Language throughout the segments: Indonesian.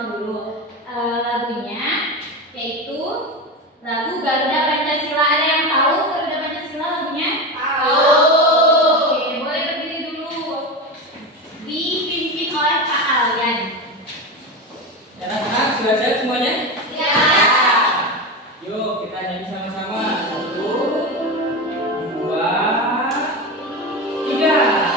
tahu dulu lagunya, yaitu lagu Garuda Pancasila. Ada yang tahu Garuda Pancasila lagunya? Tahu. Oke, boleh berdiri dulu. Dipimpin oleh Kak Alian. Anak-anak sudah siap semuanya? Ya. Yuk kita nyanyi sama-sama. 1, 2, 3.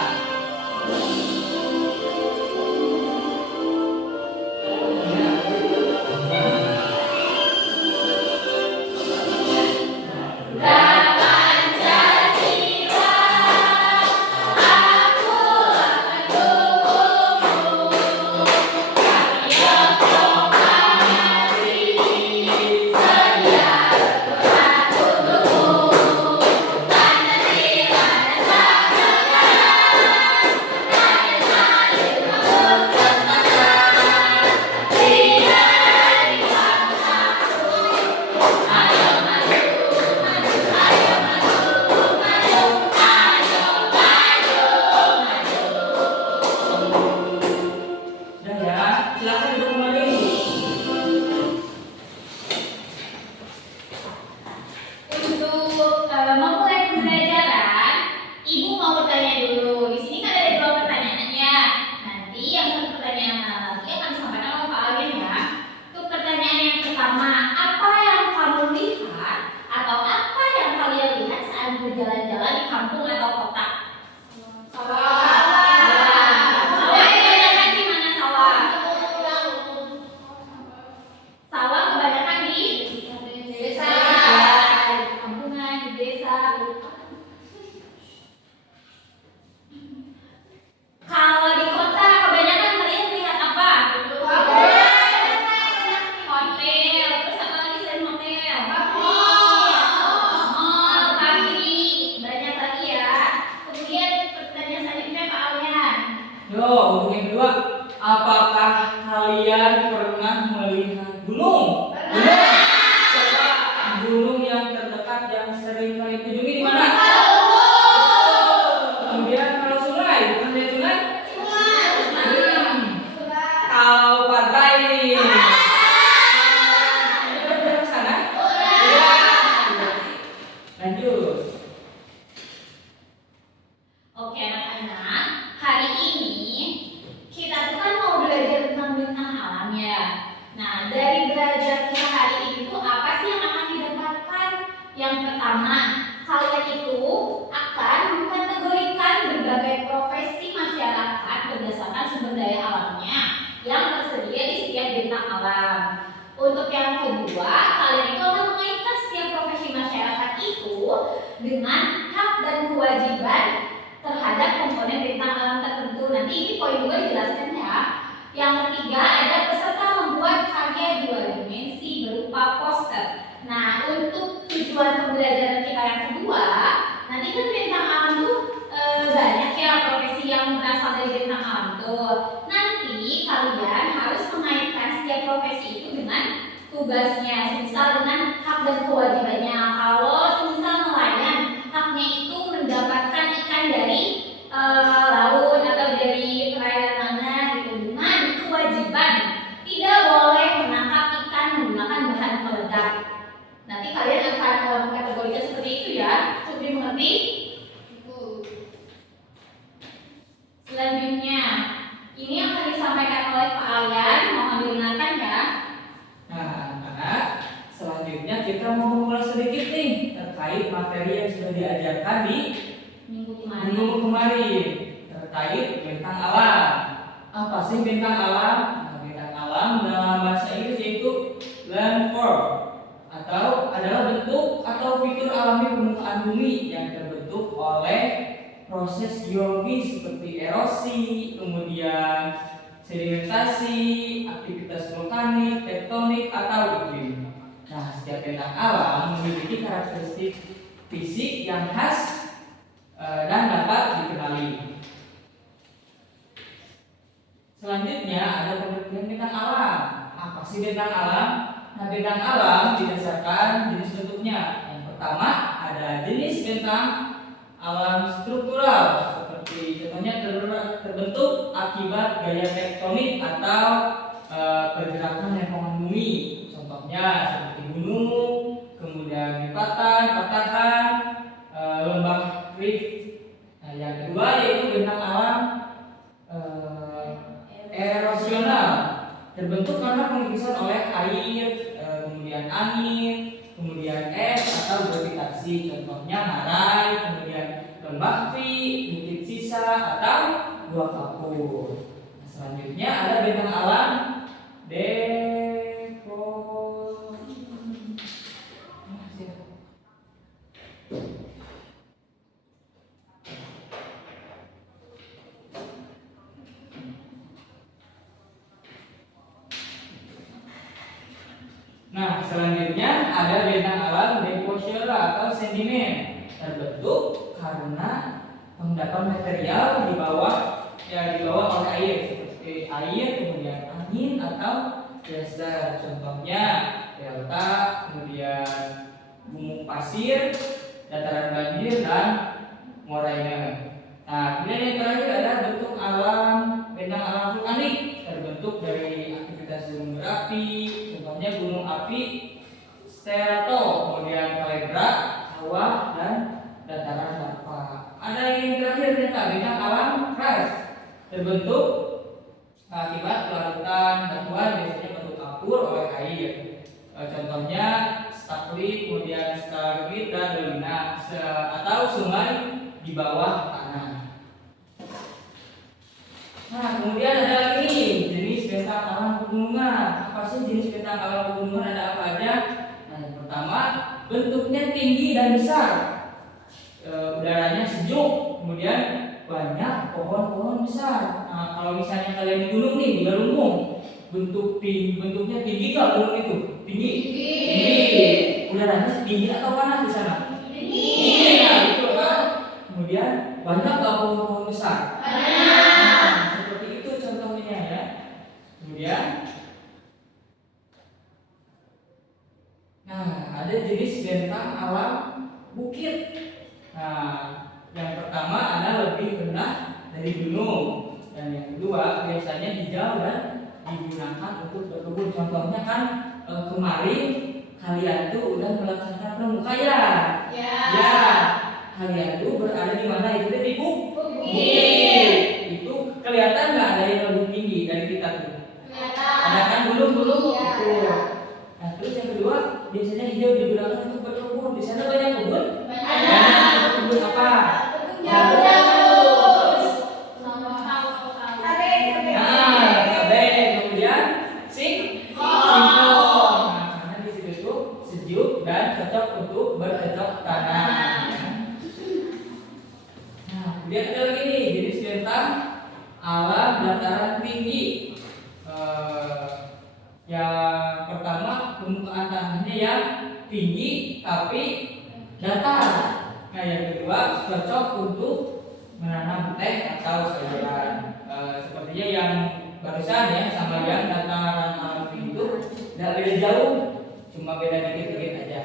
Berjalan-jalan di kampung atau kota? Sawah. Kebanyakan di mana sawah? Sawah kebanyakan di desa. Di kampungan, di desa. Kalau di kota kebanyakan kalian melihat apa? Hotel. Terus apa lagi selain hotel? Yo, untuk yang kedua, apakah kalian pernah melihat gunung? Gunung. Coba gunung yang terdekat yang sering kalian kunjungi di mana? Kemudian kalau sungai, pernah lihat sungai? Kalau pantai nih? Sudah pernah ke sana? Ya. Lanjut. Oke anak-anak, hari ini kita tuh kan mau belajar tentang bentang alam ya. Nah, dari belajar kita hari ini tuh apa sih yang akan didapatkan? Yang pertama, kalian itu akan mengkategorikan berbagai profesi masyarakat berdasarkan sumber daya alamnya yang tersedia di setiap bentang alam. Untuk yang kedua, kalian itu akan mengaitkan setiap profesi masyarakat itu dengan hak dan kewajiban terhadap komponen bentang alam tertentu. Nanti ini poin 2 dijelaskan ya. Yang ketiga, ada peserta membuat karya 2 dimensi berupa poster. Nah, untuk tujuan pembelajaran kita yang kedua, nanti kan bentang alam tuh banyak ya profesi yang berasal dari bentang alam tuh. Nanti kalian harus mengaitkan setiap profesi itu dengan tugasnya, misal dengan hak dan kewajibannya. Kalau misal nelayan, haknya itu mendapatkan ikan dari laut atau dari perairan mana gitu, dengan kewajiban tidak boleh menangkap ikan menggunakan bahan peledak. Nanti kalian akan mengkategorikan seperti itu ya. Sudah mengerti? Selanjutnya, ini akan disampaikan oleh Pak Alian. Mohon didengarkan ya. Nah, anak-anak, selanjutnya kita mau mengulas sedikit nih terkait materi yang sudah diajarkan di Minggu kemarin terkait bentang alam. Apa sih bentang alam? Nah, bentang alam dalam bahasa Inggris yaitu landform atau adalah bentuk atau fitur alami permukaan bumi yang terbentuk oleh proses geologis seperti erosi, kemudian sedimentasi, aktivitas vulkanik, tektonik atau iklim. Nah, setiap bentang alam memiliki karakteristik fisik yang khas dan dapat dikenali. Selanjutnya ada pengertian bentang alam. Apa sih bentang alam? Nah, bentang alam didasarkan jenis bentuknya. Yang pertama ada jenis bentang alam struktural, seperti contohnya terbentuk akibat gaya tektonik atau pergerakan bumi. Contohnya seperti gunung, kemudian lipatan, patahan, lembah rift. Nah, yang kedua yaitu bentang alam erosional, terbentuk karena pengikisan oleh air, kemudian angin, kemudian es atau gravitasi. Contohnya ngarai, kemudian lembah Vi, bukit sisa atau gua kapur. Nah, selanjutnya ada bentang alam Nah, selanjutnya ada bentang alam deposition atau sedimen, terbentuk karena endapan material di bawah oleh air seperti air, kemudian angin atau geyser. Contohnya delta, kemudian gumuk pasir, dataran banjir dan moraine. Nah, kemudian yang terakhir ada bentang alam vulkanik, terbentuk dari aktivitas gunung berapi. Contohnya gunung api Sterato, kemudian kaldera, kawah dan dataran lava. Ada yang terakhir bentang alam karst, terbentuk akibat larutan batuan, biasanya batu kapur oleh air. Contohnya staklit, kemudian stalagmit dan dolina atau sungai di bawah tanah. Nah, kemudian ada lagi jenis bentang alam pegunungan. Apa sih jenis bentang alam pegunungan, ada apa aja? Nah, yang pertama bentuknya tinggi dan besar, udaranya sejuk, kemudian banyak pohon-pohon besar. Nah, kalau misalnya kalian di gunung nih, di Galunggung, bentuknya tinggi nggak gunung itu? Tinggi. Udaranya tinggi atau panas di sana? Tinggi. Nah, itu kan. Kemudian banyak nggak pohon-pohon besar? Nah, seperti itu contohnya ya. Kemudian, nah, ada jenis bentang alam bukit. Nah, yang pertama ada lebih rendah dari gunung, dan yang kedua biasanya hijau dan digunakan untuk berkebun. Contohnya kan kemarin kalian tuh udah melaksanakan pramuka ya. Ya. Kalian tuh berada di mana? Itu di bukit. Itu kelihatan nggak ada yang lebih tinggi dari kita tuh? Kelihatan. Ada kan belum? Iya. Nah, terus yang kedua biasanya hijau digunakan untuk berkebun. Di sana banyak kebun. Banyak. Kebun apa? Cabai. Kemudian singkong. Nah, karena di situ tuh sejuk dan cocok untuk bercocok tanam. Nah, kemudian ada lagi nih jenis bentang alam dataran tinggi. Yang pertama permukaan tanahnya yang tinggi tapi datar. Nah, yang kedua cocok untuk menanam teh atau sayuran. Sepertinya yang barusan ya sama yang dataran alam tinggi itu nggak beda jauh, cuma beda dikit-dikit aja.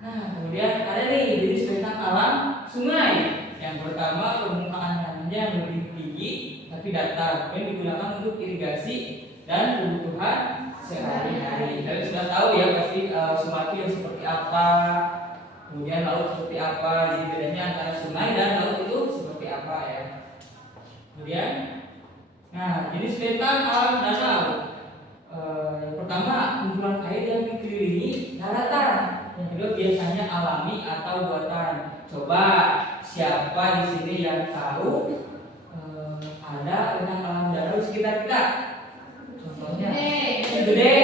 Nah, kemudian ada nih jenis bentang alam sungai. Yang pertama permukaan tanahnya yang lebih tinggi tapi datar, yang digunakan untuk irigasi dan kebutuhan sehari-hari. Kalian sudah tahu ya pasti sungai yang seperti apa, kemudian laut seperti apa. Jadi bedanya antara sungai dan laut itu seperti apa ya. Kemudian, nah jenis bentang alam danau. Yang pertama kumpulan air yang dikelilingi daratan. Yang kedua biasanya alami atau buatan. Coba siapa di sini yang tahu ada bentang alam danau di sekitar kita? Contohnya gede.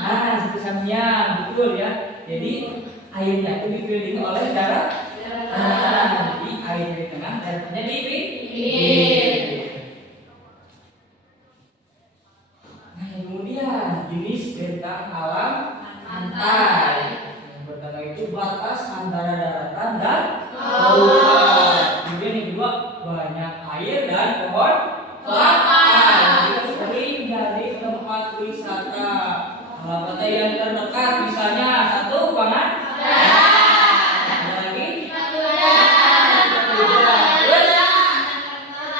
Nah, situ Samyang, betul ya. Jadi airnya itu dikelilingi oleh daratan. Jadi air di tengah, daratnya di pinggir. Nah, kemudian jenis bentang alam pantai. Yang pertama itu batas antara daratan dan lautan. Kemudian yang kedua banyak air dan pohon kelapa. Jadi sering jadi tempat wisata. Kalau pantai yang terdekat misalnya satu banget. Ada lagi? Terus?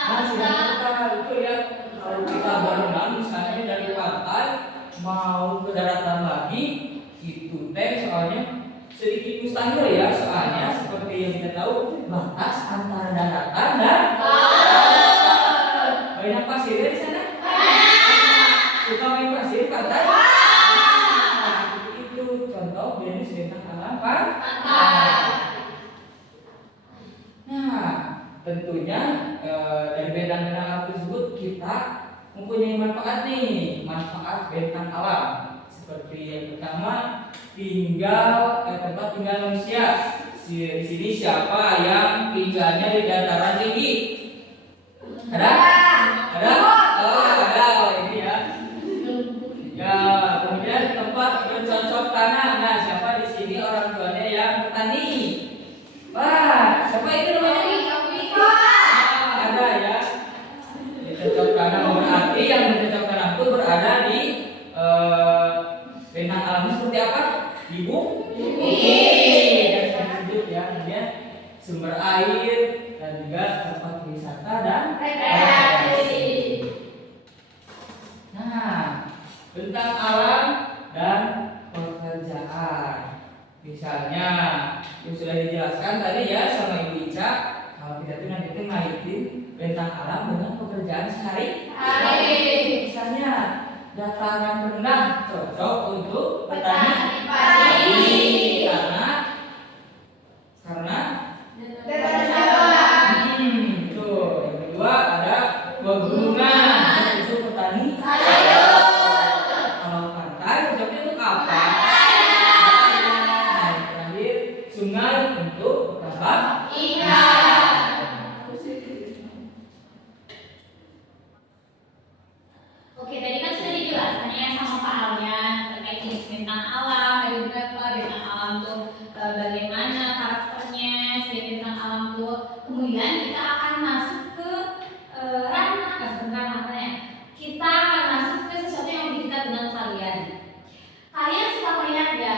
Nah, sudah kita itu ya. Kalau kita barengan mustahil ya, soalnya seperti yang kita tahu batas antara daratan dan banyak pasir di sana. Suka main pasir pantai. Itu contoh jenis bentang alam pantai. Nah, tentunya dari bentang-bentang alam tersebut kita mempunyai manfaat nih, manfaat bentang alam. Seperti yang pertama, tempat tinggal manusia. Di sini siapa yang tinggalnya di dataran tinggi? Ada? Ada? Oh, ada. Oh, ini ya. Ya, kemudian tempat bercocok tanam. Nah, siapa di sini orang tuanya yang petani? Wah, siapa itu namanya? Ada ya. Bercocok tanam berarti yang bercocok tanam itu berada di bentang alamnya seperti apa? Di bumi. Dan hidup ya, kemudian sumber air dan juga tempat wisata dan rekreasi. Nah, bentang alam dan pekerjaan. Misalnya yang sudah dijelaskan tadi ya sama Ibu Ica, kalau kita tuh nanti ngaitin bentang alam dengan pekerjaan sehari-hari. Misalnya dataran rendah cocok untuk petani padi karena tuh yang kedua ada pegunungan untuk petani sayur. Kalau pantai cocoknya untuk apa? Nah, yang terakhir sungai untuk tambang ikan. Oke, tadi kan sudah dijelaskan ya sama Pak Alyan terkait jenis bentang alam, ada beberapa bentang alam tuh bagaimana karakternya si bentang alam tuh. Kemudian kita akan masuk ke kita akan masuk ke sesuatu yang lebih dekat dengan kalian. Kalian suka melihat ya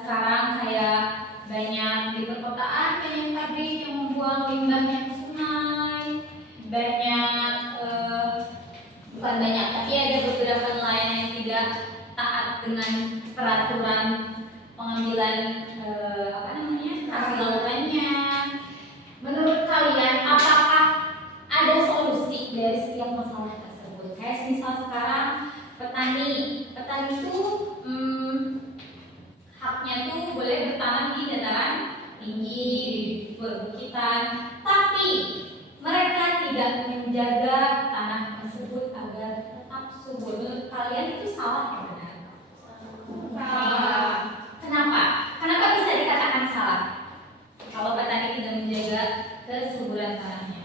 sekarang kayak banyak di perkotaan banyak pabrik yang membuang limbahnya ke sungai, banyak bukan banyak tapi ada beberapa nelayan yang tidak taat dengan peraturan pengambilan hasil lautannya. Menurut kalian apakah ada solusi dari setiap masalah tersebut? Kayak misal sekarang petani itu haknya tuh boleh bertanam di dataran tinggi, di perbukitan, tapi mereka tidak menjaga tanah tersebut agar tetap subur. Menurut kalian itu salah atau benar? Salah. Kenapa? Kenapa bisa dikatakan salah? Kalau petani tidak menjaga kesuburan tanahnya,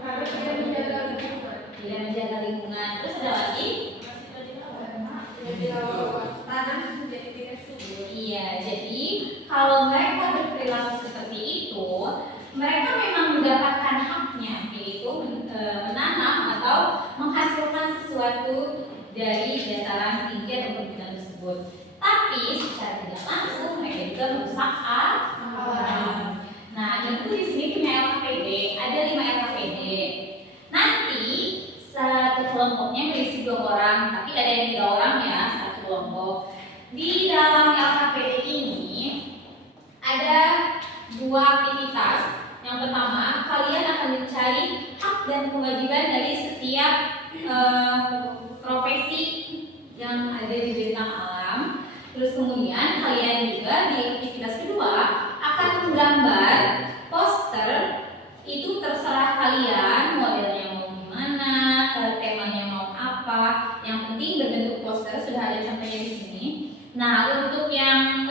Harus tidak menjaga lingkungan. tidak menjaga lingkungan. Terus ada lagi? Jadi kalau tanah menjadi tidak subur. Iya, jadi kalau mereka berperilaku seperti itu, mereka memang mendapatkan haknya, yaitu menanam atau menghasilkan sesuatu dari dataran tinggi atau perbukitan tersebut. Tapi secara tidak langsung mereka juga merusak alam. Nah, itu di sini punya LKPD, ada 5 LKPD. Nanti satu kelompoknya berisi 2 orang, tapi ada yang 3 orang ya, satu kelompok. Di dalam LKPD ini ada 2 aktivitas. Yang pertama, kalian akan mencari hak dan kewajiban dari setiap profesi yang ada di bentang alam. Terus kemudian kalian juga di aktivitas kedua akan menggambar poster. Itu terserah kalian modelnya mau gimana, temanya mau apa. Yang penting berbentuk poster, sudah ada contohnya di sini. Nah, untuk yang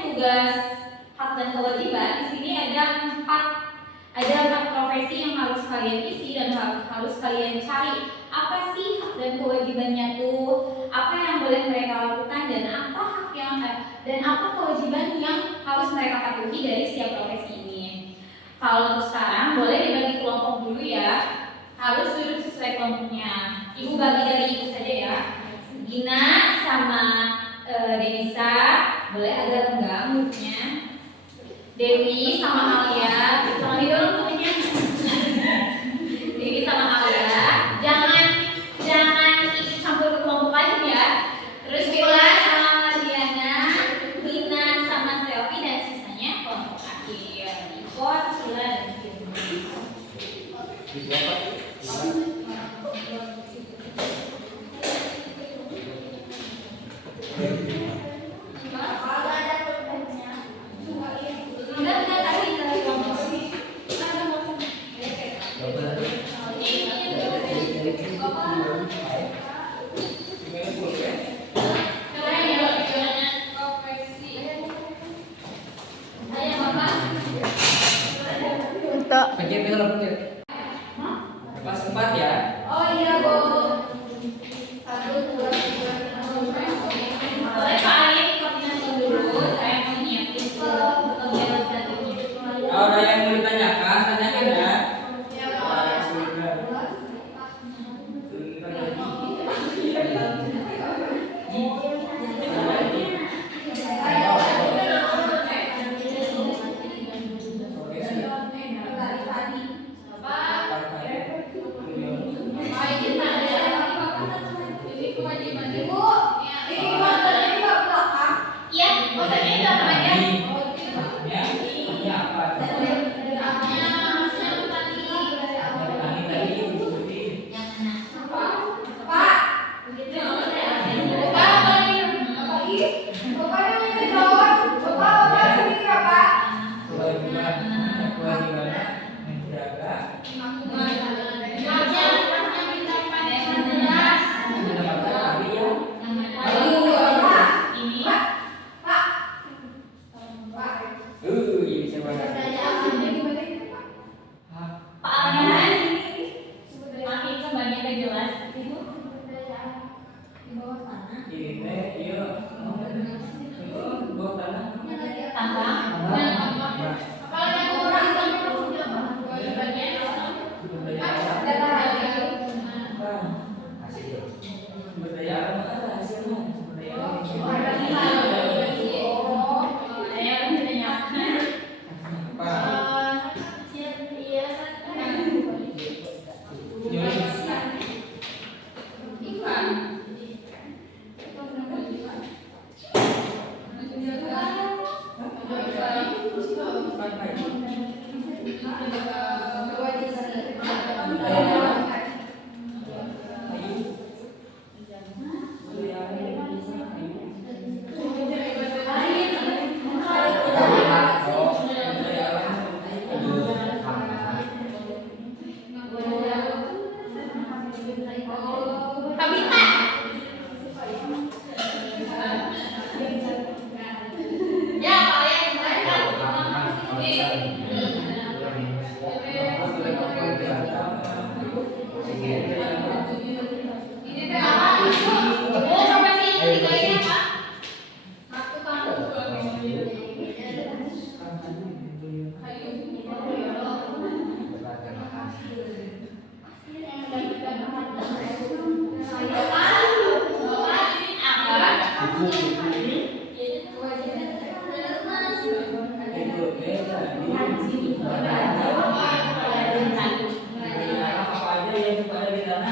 tugas hak dan kewajiban di sini ada 4 profesi yang harus kalian isi dan harus kalian cari. Apa sih hak dan kewajibannya tuh? Apa yang boleh mereka lakukan dan apa hak yang dan apa kewajiban yang harus mereka patuhi dari setiap profesi ini. Kalau untuk sekarang boleh dibagi kelompok dulu ya. Harus duduk sesuai kelompoknya. Ibu bagi dari ibu saja ya. Gina sama Denisa boleh agak renggang duduknya. Dewi sama Alia, tolong didorong temennya. Dewi sama Alia, jangan ikut campur ke kelompok lain ya. Terus Bella sama Diana, Lina Gimana pun ya? Untuk Pencet kalau pencet. Kelas 4 ya. oh iya Bu. 1, 2, 3, 4, 5, 6, 7, 8. Boleh Pak Ali koordinasi dulu, saya mau nyiapin kegiatan selanjutnya. Kalau ada yang mau ditanyakan, tanyakan ya. Iya, maksudnya itu apa aja? Ini apa? Petani tadi disebutin. Yang mana? Kewajiban menjaga mendapatkan hari yang Ini ini siapa? Pak Alman. Maaf itu banyak yang jelas. Ini teh iya. Bawah tanah. Tambang. Sumber daya alam ada hasilnya. Sumber daya alam. Saya udah menyiapkan. Apa? Geologi. Habitat. Ya, Pak yang Apa aja yang suka ada di tanah?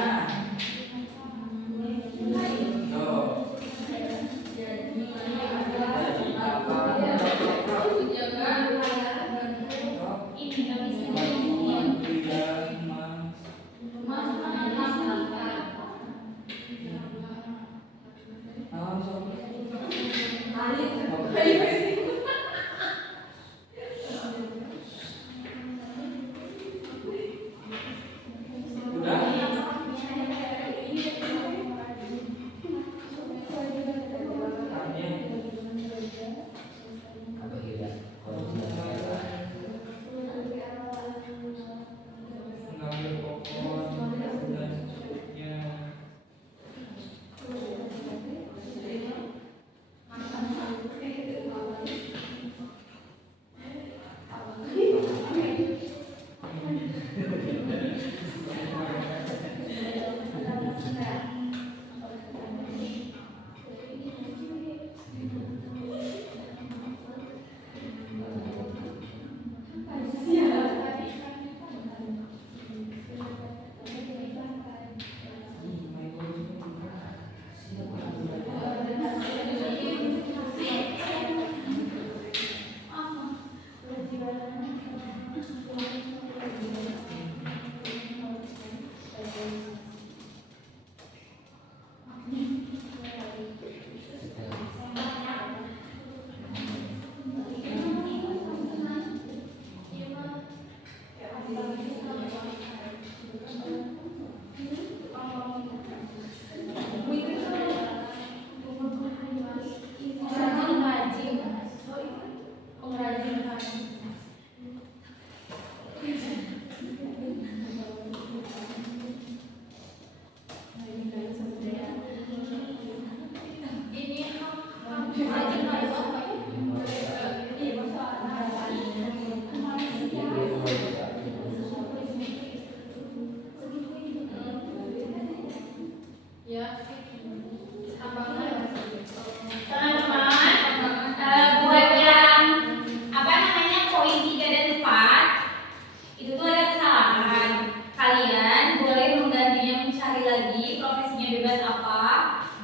yang bebas apa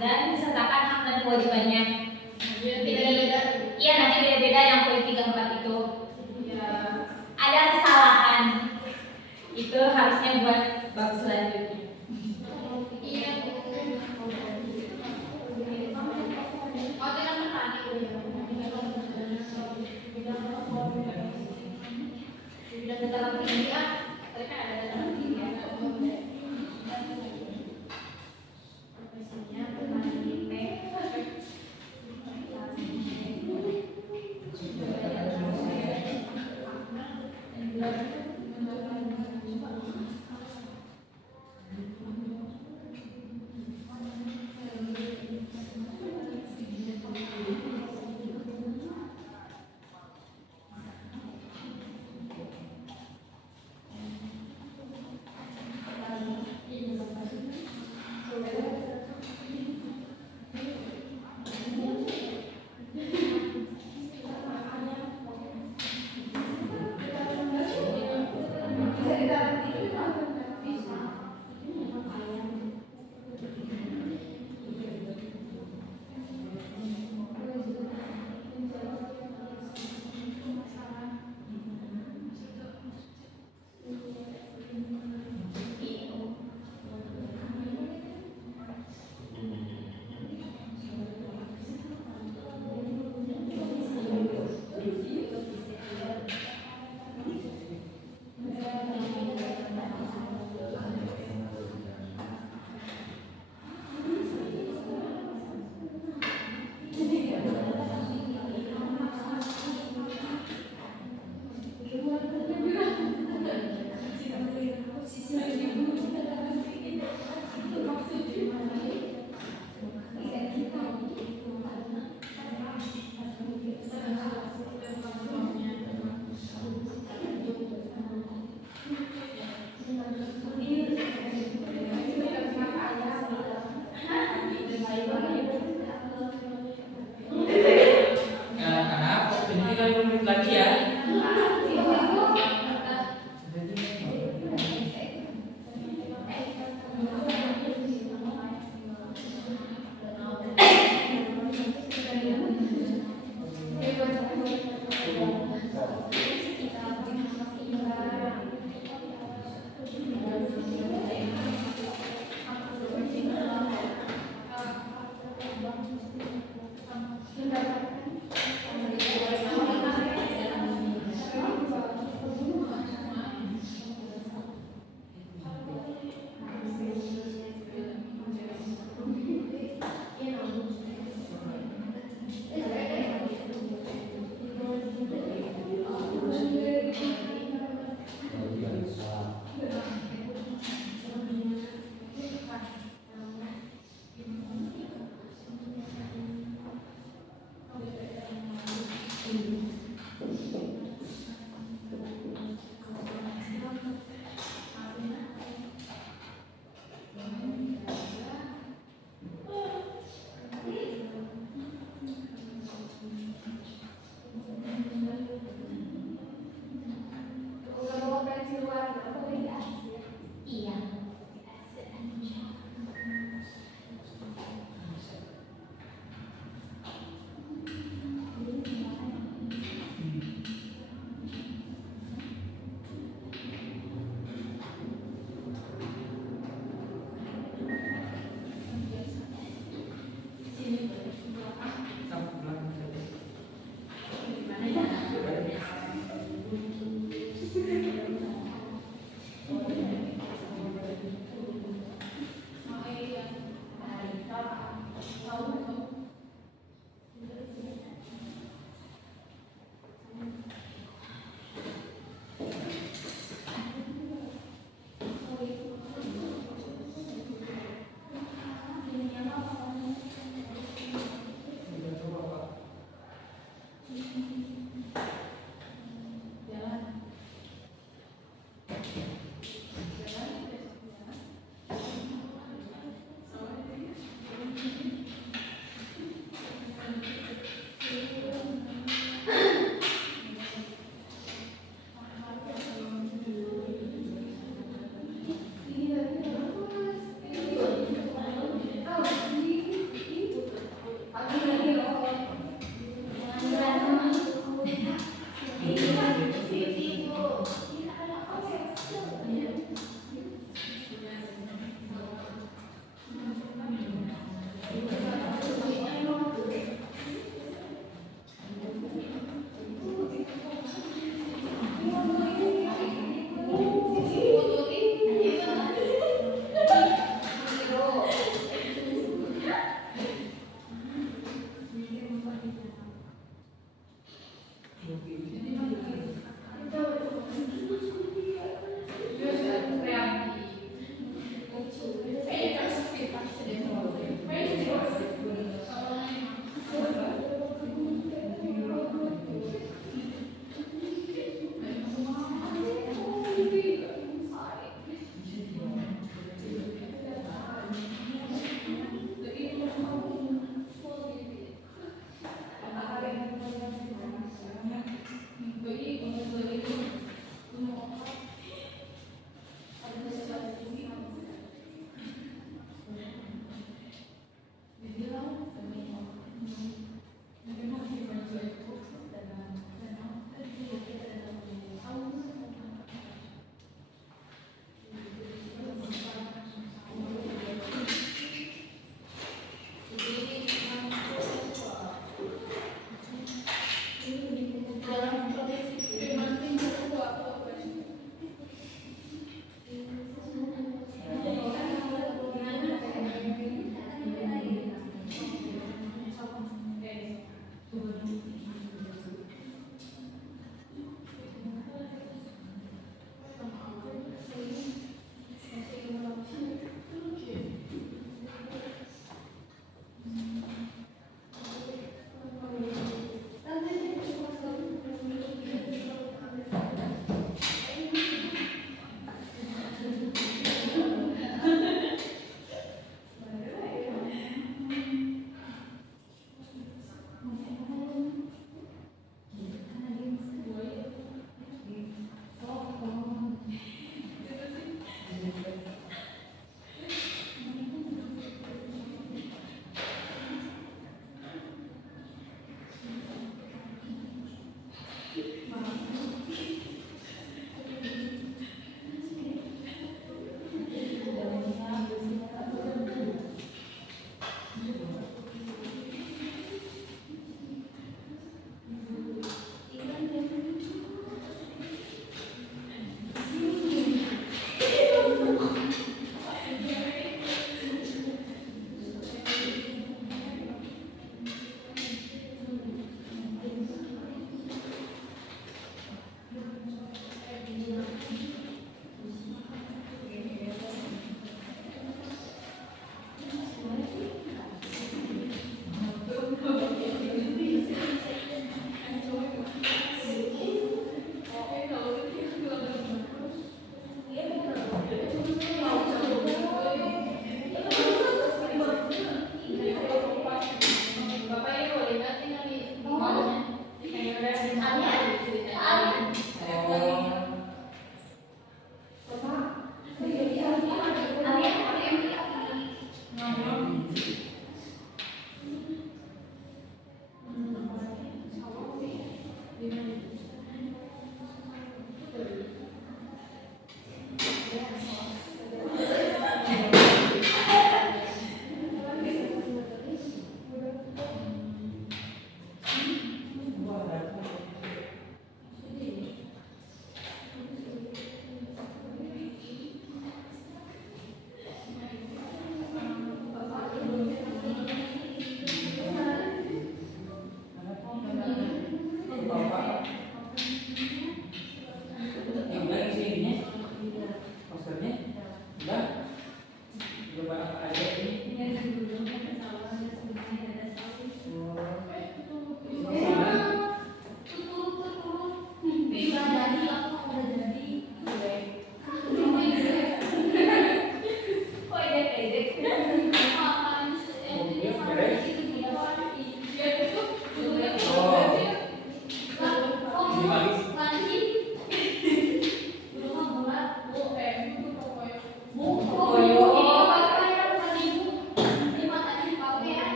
dan disertakan hak dan kewajibannya. Beda-beda. Iya, nanti beda-beda yang poin 34 itu. Ya. Ada kesalahan. Itu harusnya buat bab selanjutnya. Iya. Oh, tidak menani. Tidak dataran tinggi ah. Tadi kan ada dataran tinggi ya. Profesinya petani teh.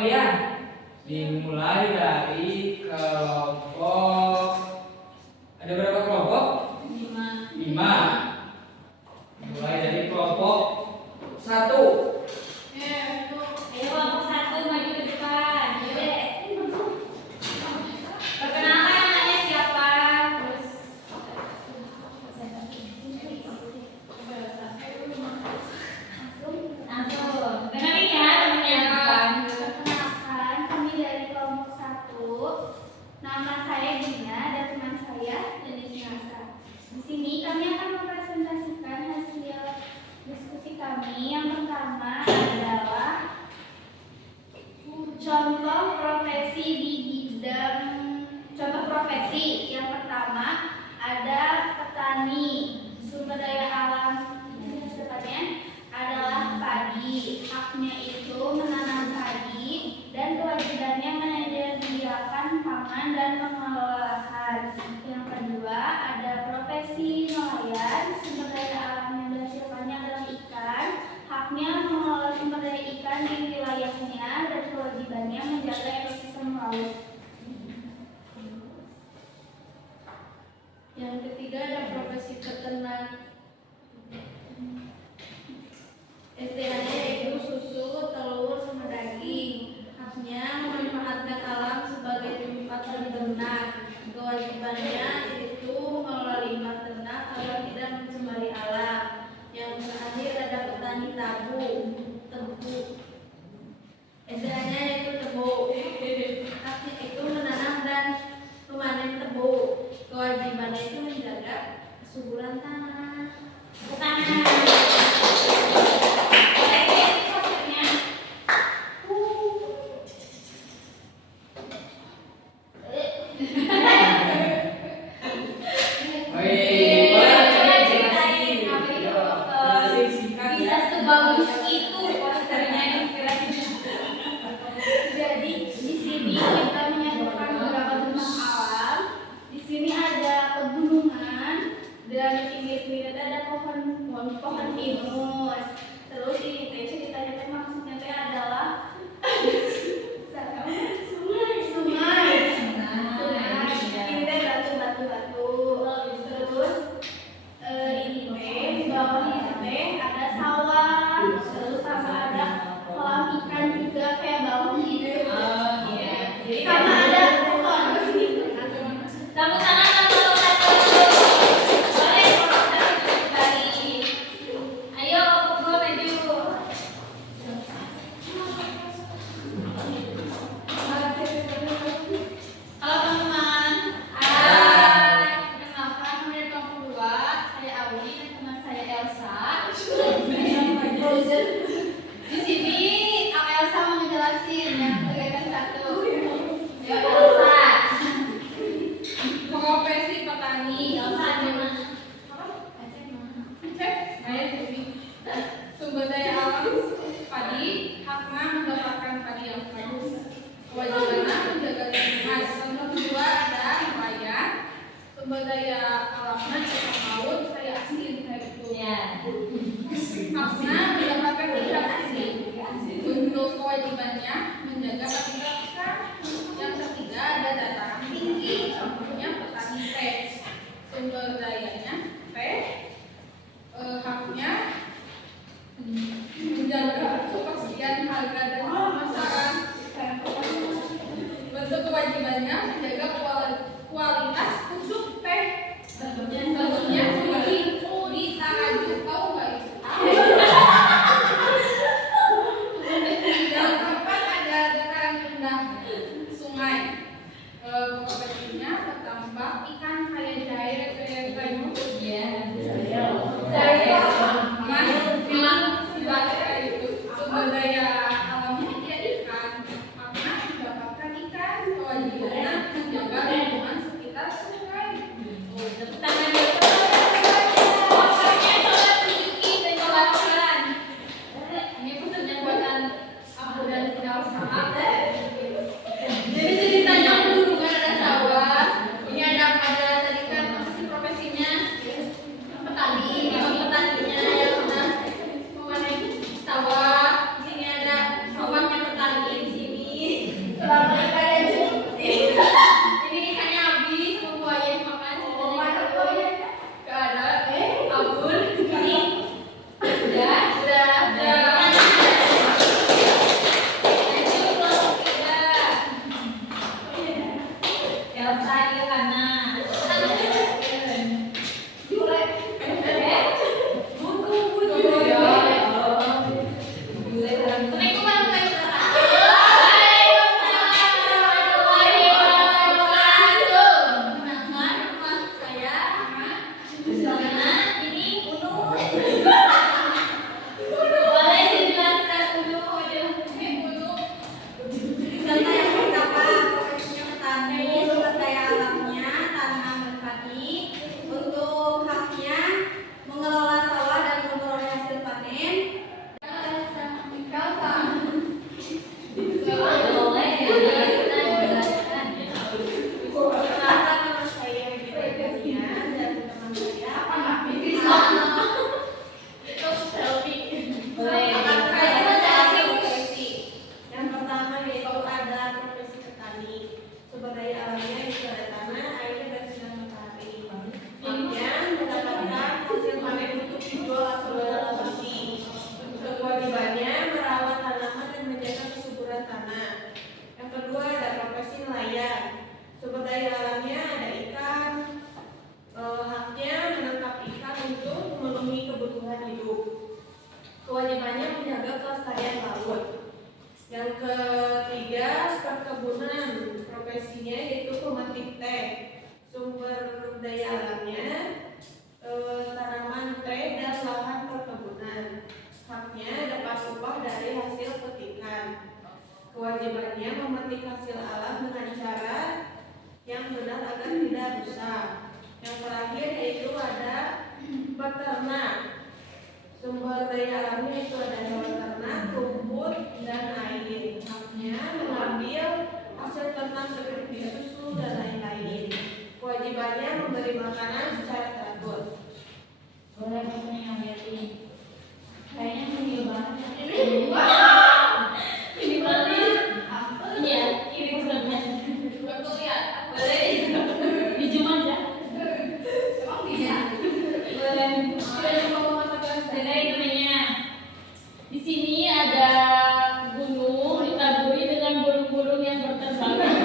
kalian? Dimulai dari kelompok, ada berapa kelompok? 5. 5. Mulai dari kelompok 1. Ayo kelompok 1 maju ke depan. Dek. Perkenalkan namanya siapa? Terus langsung. Dengerin ya temennya di depan. Perkenalkan, kami dari kelompok 1. Nama saya Gina dan teman saya Denis Nasa. Di sini kami akan mempresentasikan hasil diskusi kami. Yang pertama adalah contoh profesi di bidang contoh profesi. Yang pertama ada petani. Sumber daya alam depannya adalah padi. Haknya itu menanam padi dan kewajibannya menyediakan pangan dan mengelola lahan. Yang kedua ada profesi nelayan. Sumber daya alam yang dihasilkannya adalah ikan. Haknya mengelola sumber daya ikan di wilayahnya dan kewajibannya menjaga ekosistem laut. Yang ketiga ada profesi peternak. SDA-nya yaitu susu, telur, sama daging. Haknya memanfaatkan alam sebagai tempat ternak. Kewajibannya itu mengelola limbah ternak agar tidak mencemari alam. Yang terakhir ada petani tebu. SDA-nya yaitu tebu. Haknya itu menanam dan memanen tebu. Kewajibannya itu menjaga kesuburan tanah. Tangan. Boleh lihat konsepnya? Wih, Coba ceritain apa itu jelasin singkat bisa ya. sebagus itu posternya inspirasinya. Jadi di sini kita menyatukan beberapa tentang alam. Di sini ada pegunungan dan di pinggir-pinggir ada pohon profesinya yaitu pemetik teh. Sumber daya alamnya tanaman teh dan lahan perkebunan. Haknya dapat upah dari hasil petikan. Kewajibannya memetik hasil alam dengan cara yang benar agar tidak rusak. Yang terakhir yaitu ada peternak. Sumber daya alamnya itu ada hewan ternak, rumput, dan air. Haknya mengambil hasil ternak seperti susu dan lain-lain. Kewajibannya memberi makanan secara teratur. Boleh kamu yang liatin. Kayaknya mungil banget ya. Ini banget. Iya, ini sebenarnya. Betul ya. Boleh. Dijum aja. Emang bisa. Boleh. Jadi namanya. Di sini ada gunung ditaburi dengan burung-burung yang berterbangan.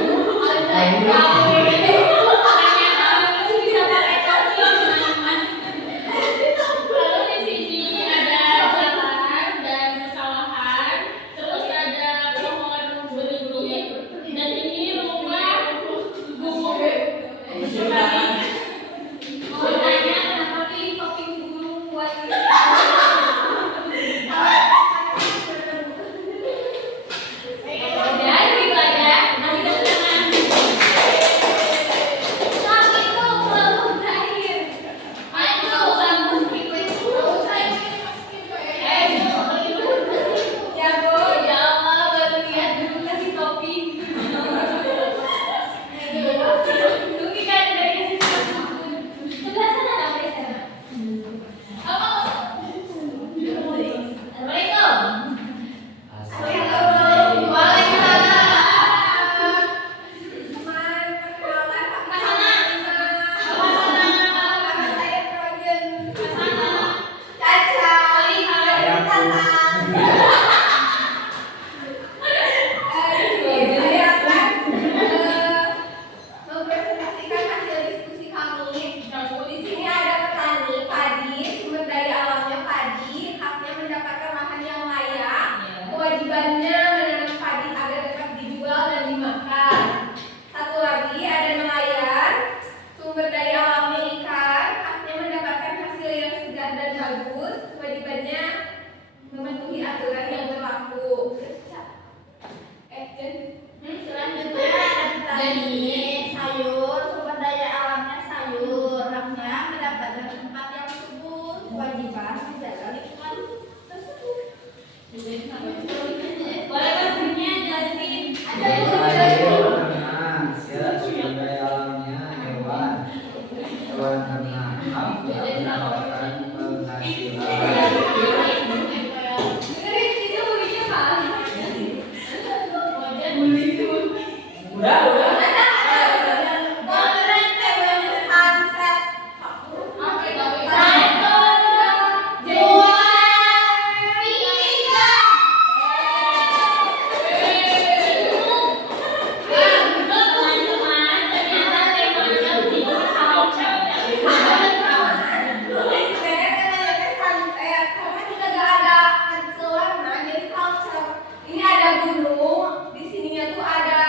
Ini ada gunung, di sininya tuh ada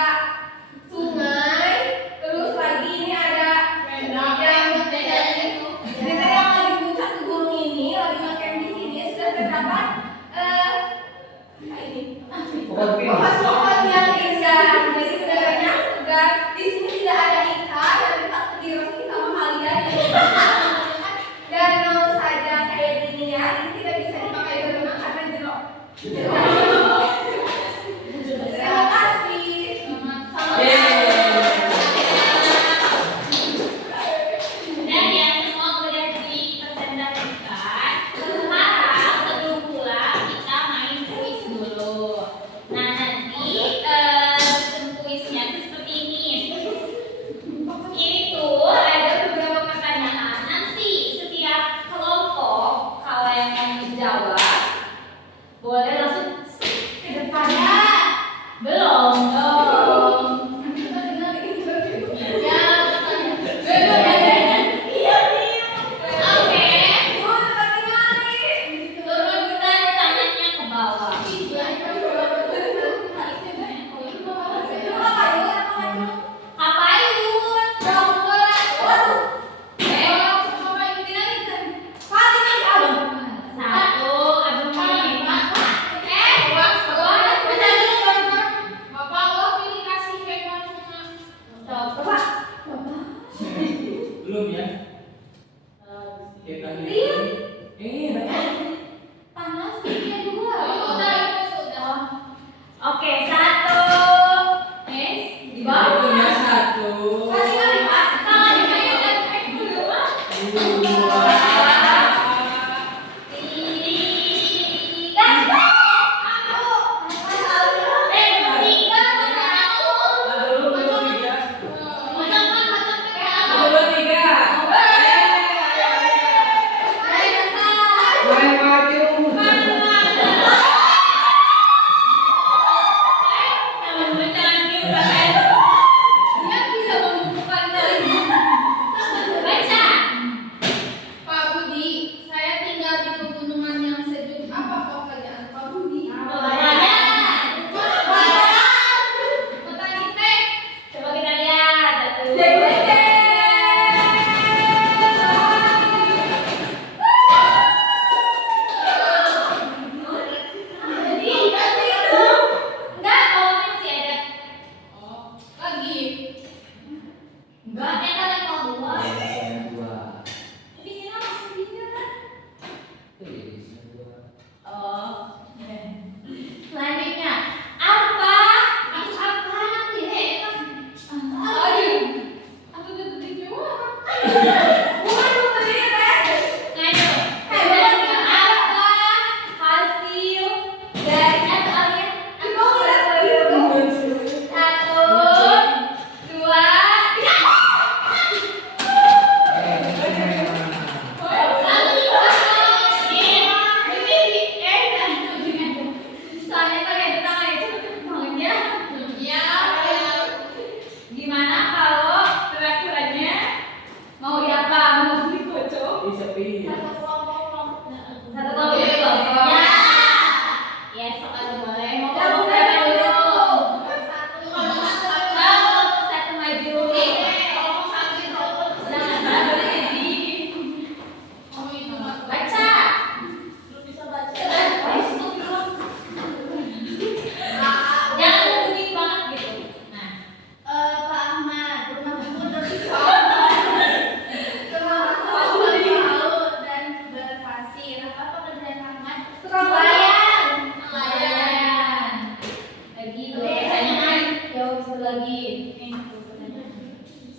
jawab satu lagi. Nih.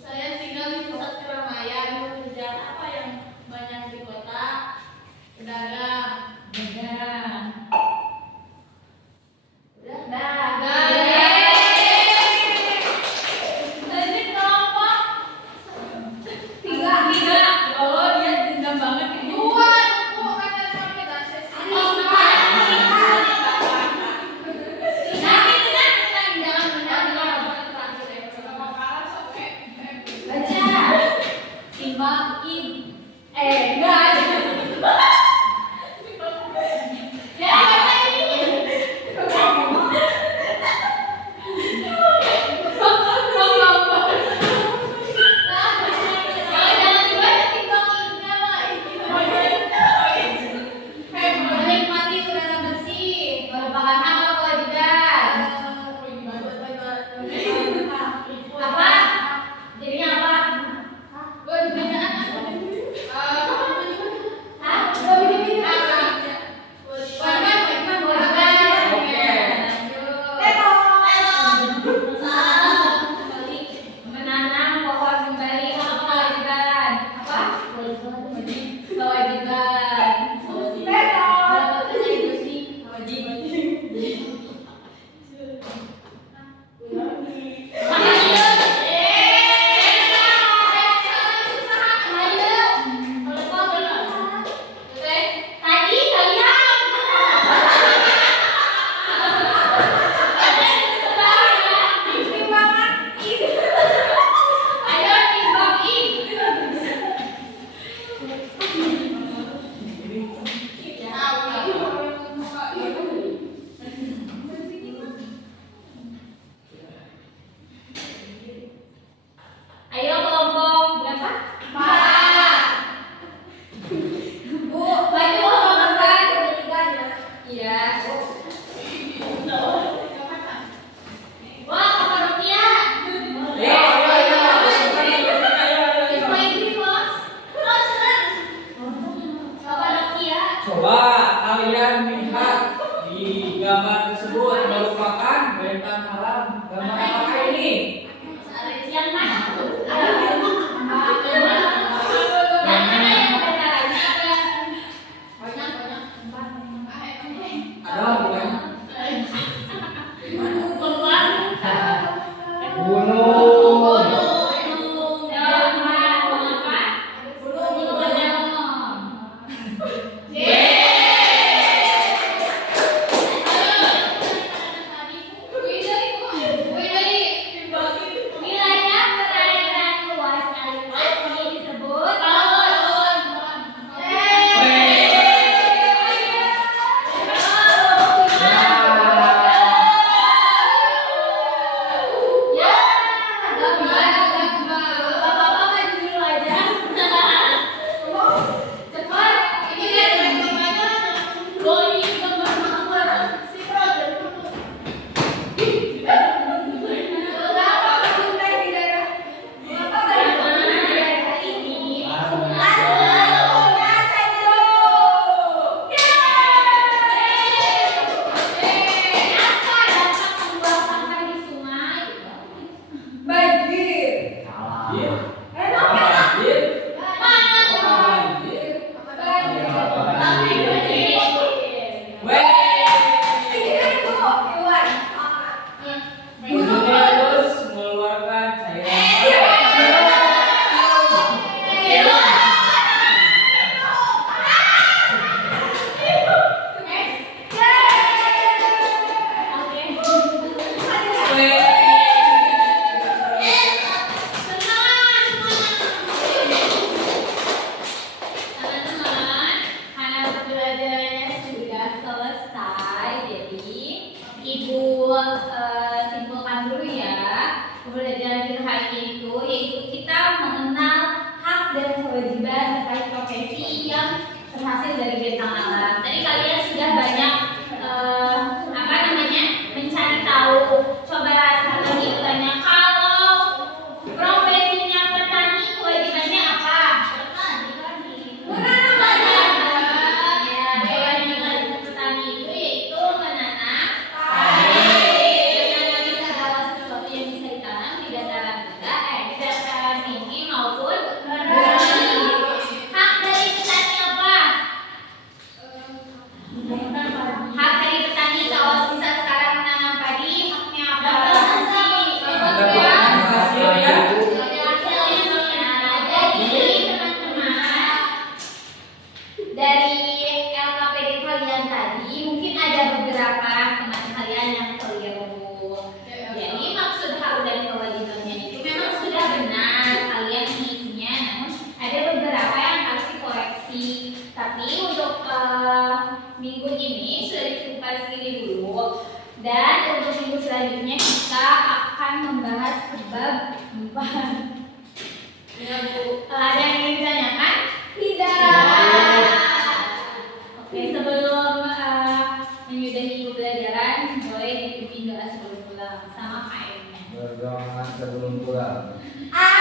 Saya tinggal di pusat keramaian. Pekerjaan apa yang banyak di kota? Pedagang. Dagang. Pedagang. Tadi kelompok tiga. Oh dia dendam banget ini. Dua, bukan sampai dah sesi. Baca. Simak enggak. Menikmati udara bersih merupakan hak atau kewajiban. Apa? Jadinya apa? Hah? Kewajiban. Menanam pohon kembali hak atau kewajiban? Apa? Kewajiban. Tadi kalian ayo timbangin. Ayo kelompok berapa? 4. Bu, baju makan. Iya. Wah, Kapadokia. Kapadokia. Coba kalian lihat di gambar tersebut merupakan bentang alam. Gambar apakah ini? Yang mana? Yang mana yang bentaranya? Ada bukan? Gunung. Gunung. Wilayah perairan luas alias disebut selanjutnya kita akan membahas bab 4. Ya Bu. Ada yang ingin ditanyakan? Oke, sebelum menyudahi pembelajaran, boleh dipimpin doa sebelum pulang sama KM-nya. Berdoa sebelum pulang. Amin.